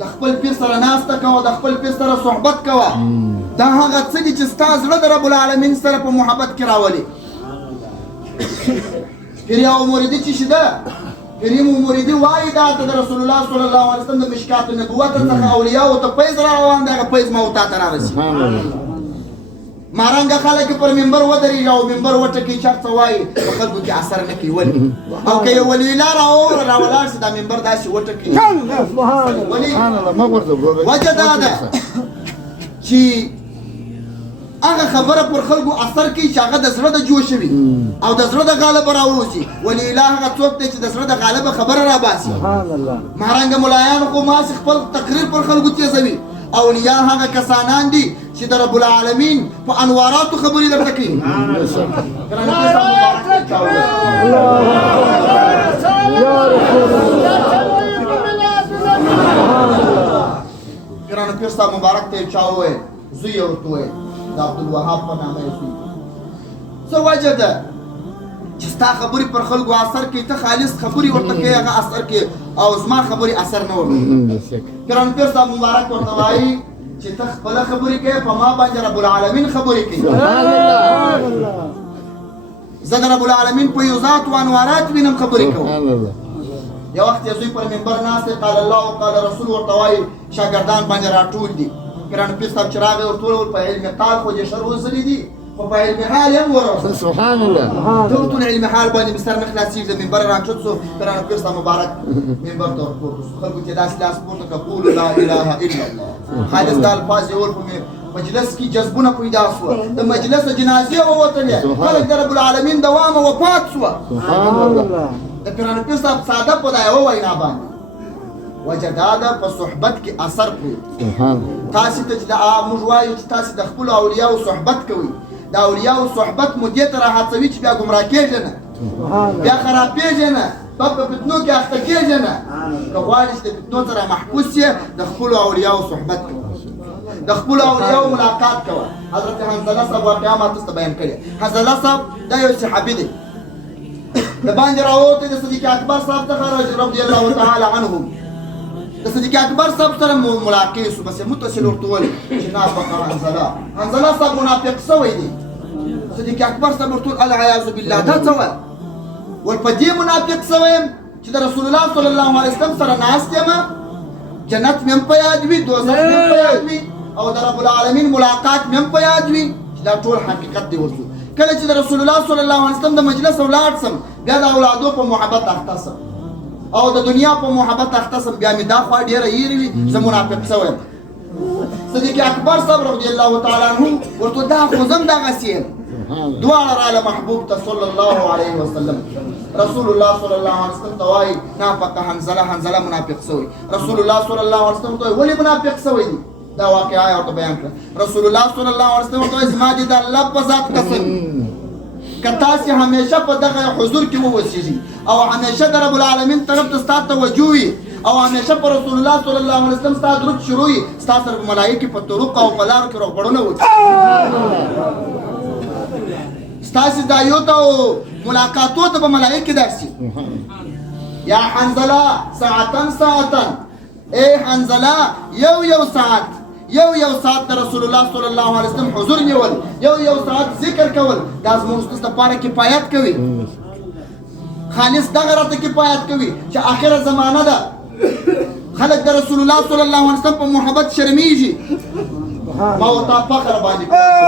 د خپل پیر سره ناسته کوه، د خپل پیر سره صحبت کوه. دا هغه څه دي چې ستا زړه د رب العالمین سره په محبت کې راولي. پیر او مریدي چې شي ده، پیر او مریدي وایي دا ته د رسول الله صلی الله علیه وسلم د مشکات نبوت څخه اولیاء ته فیض را روان دی، هغه فیض ما ته رارسي. مارنګه خلک پر منبر ودرېږي او منبر وټکي چې څه وایي په خلکو کې اثر نه کوي. ولې؟ او که یو ولی الله راولاړ شي دا منبر داسې وټکي. وجه دا ده چې هغه خبره پر خلکو اثر کوي چې هغه د زړه د جوش وي او د زړه د غالب راوځي. ولی الله هغه څوک دی چې د زړه د غالب خبره راباسي. مارنګه ملایان خو ماسې خپل تقریر پر خلکو تیزوي. اولیاء هغه کسانان دي چې د رب العالمین په انواراتو خبرې درته کوي. ګرانو پیر صاحب مبارک ته چا وویل، زوی یې ورته وویل د عبدالوهاب په نامه یې زوی. څه وجه ده چې ستا خبرې پر خلکو اثر کوي، ته خالص خبرې ورته کوي هغه اثر کوي او زما خبرې اثر نه ورکوي. ګرانو پیر صاحب مبارک ورته وایي چې ته خپله خبرې کوې، په ما باندې رب العالمین خبرې کوي. زه د رب العالمین په یو ذات و انوارات وینم خبرې کوم. یو وخت یې زوی پر منبر ناست دی، قال الله او قال رسول ورته وایي شاګردان باندې راټول دي. ګرانو پیر صاحب چې راغی ورټول په علم قال خو دې شر وزلي دي خو په علم حال یې هم ورسول. سبحان الله. ټول علم حال باندې مې سر نه خلاصېږي. د منبر راټوت سو، ګرانو پیر صاحب مبارک منبر ته ورپورته سو. خلکو چې داسې لاس پورته کړه قولوا لا اله الا الله. خالص دا الفاظ یې ور په مجلس کې جذبونه پیدا شوه. د مجلس جنازې ووتلې، خلک د رب العالمین دوام وفات شوه. سبحان الله. د ګرانو پیر صاحب ساده په دا یوه وینا باندې وجه دا ده په صحبت کې اثر کوي. تاسې ته چې موږ وایو چې تاسې د خپلو اولیاو صحبت کوئ، د اولیاو صحبت مو دې ته راهڅوي چې بیا ګمراه کېږي نه، بیا خرابېږي نه، په فتنو کې اخته کېږي نه. که غواړې چې د فتنو سره محفوظ شې د خپلو اولیاو صحبت کوه، د خپلو اولیاو ملاقات کوه. حضرت حنظله صاحب واقعه ما تاسو ته بیان کړې. حنظله صاحب دا یو صحابي دی، د باندې راووتی د صدیق اکبر صاحب څخه رضی الله تعالی عنهم. د صدیق اکبر صاحب سره ملاقات شو، بس متصل ورته وویل چې نافقه حنظله صاحب منافق شوی دی. صدیق اکبر صاحب ورته وویل العیاذ بالله دا څه وایي؟ ول په دې منافق شوی یم چې د رسول الله صلی الله علیه وسلم سره ناست یم، جنت مې هم په یاد وي، دوزخ مې هم په یاد وي او د رب العالمین ملاقات مې هم په یاد وي، چې دا ټول حقیقت دی. ورته کله چې د رسول الله صلی الله علیه وسلم د مجلس ولاړ سم، بیا د اولادو په محبت اخته سم او د دنیا په محبت اخته سم، بیا مې دا خوا ډېره هیرې وي زه منافق شوی یم. صدیق اکبر صاحب رضی الله تعالی عنه ورته دا خو زه هم دغسې یم. دواړه راله محبوب ته صلی الله علیه وسلم. رسول الله صلی الله علیه وسلم ته وایي نافقه حنظله منافق شوی. رسول الله صلی الله علیه وسلم ته وایي ولې منافق شوی دی؟ دا واقعه یې ورته بیان کړه. رسول الله صلی الله علیه وسلم ته وایي زما دې د الله په ذات قسم که تاسې همیشه په دغه حضور کې واوسېږئ او همیشه د رب العالمین طرف ته ستا توجه وي او همیشه په رسول الله صلی الله علیه وسلم ستا درود شروع وي، ستا سره به ملایکې په طرقو او په لارو کې روغبړونه وکړي، ستاسې ځایو ته او ملاقاتو ته به ملایکې درشي. یا حنظله ساعتا ای حنظله یو ساعت د رسول الله صلی الله علیه وسلم حضور نیول، یو ساعت ذکر کول دا زموږ ستاسو لپاره کفایت کوي. خالص دغه راته کفایت کوي چې آخره زمانه ده، خلک د رسول الله صلی الله علیه وسلم په محبت شرمیږي. ما ورته فخر باندې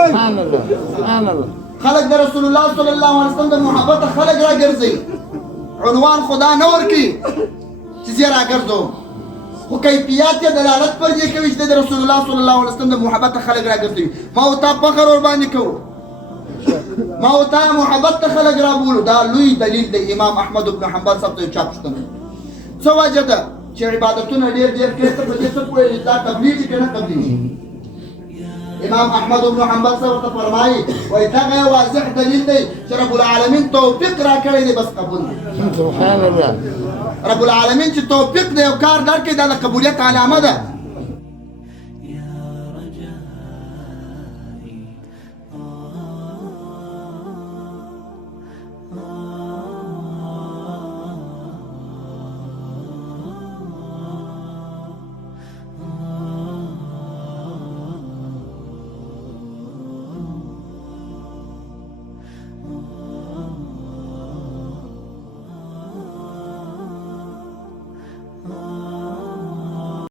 سبحان الله سبحان الله. خلک د رسول الله صلی الله علیه وسلم د محبت خلک راګرځي، عنوان خدا نه ورکي چې زه راګرځم، خو کیفیت یې دلالت پر دې کوي چې د رسول الله صلی الله علیه وسلم د محبت خلک راګرځي. ما ورته فخر ور باندې کوو، ما ورته محبت ته خلک رابولو. دا لوی دلیل دی. امام احمد بن حنبل صاحب ته چا پوښتنه څه وجه ده چې عبادتونه ډېر کوي، ته په دې څه پوهېږې دا قبلېږي که نه قبلېږي؟ امام احمد بن حنبل صاحب ته فرمایي وایي دغه واضح دلیل دی چې رب العالمین توفیق راکړی دی، بس قبول دی. سبحان الله. رب العالمین چې توفیق دی او کار درکړي دا د قبولیت علامه ده.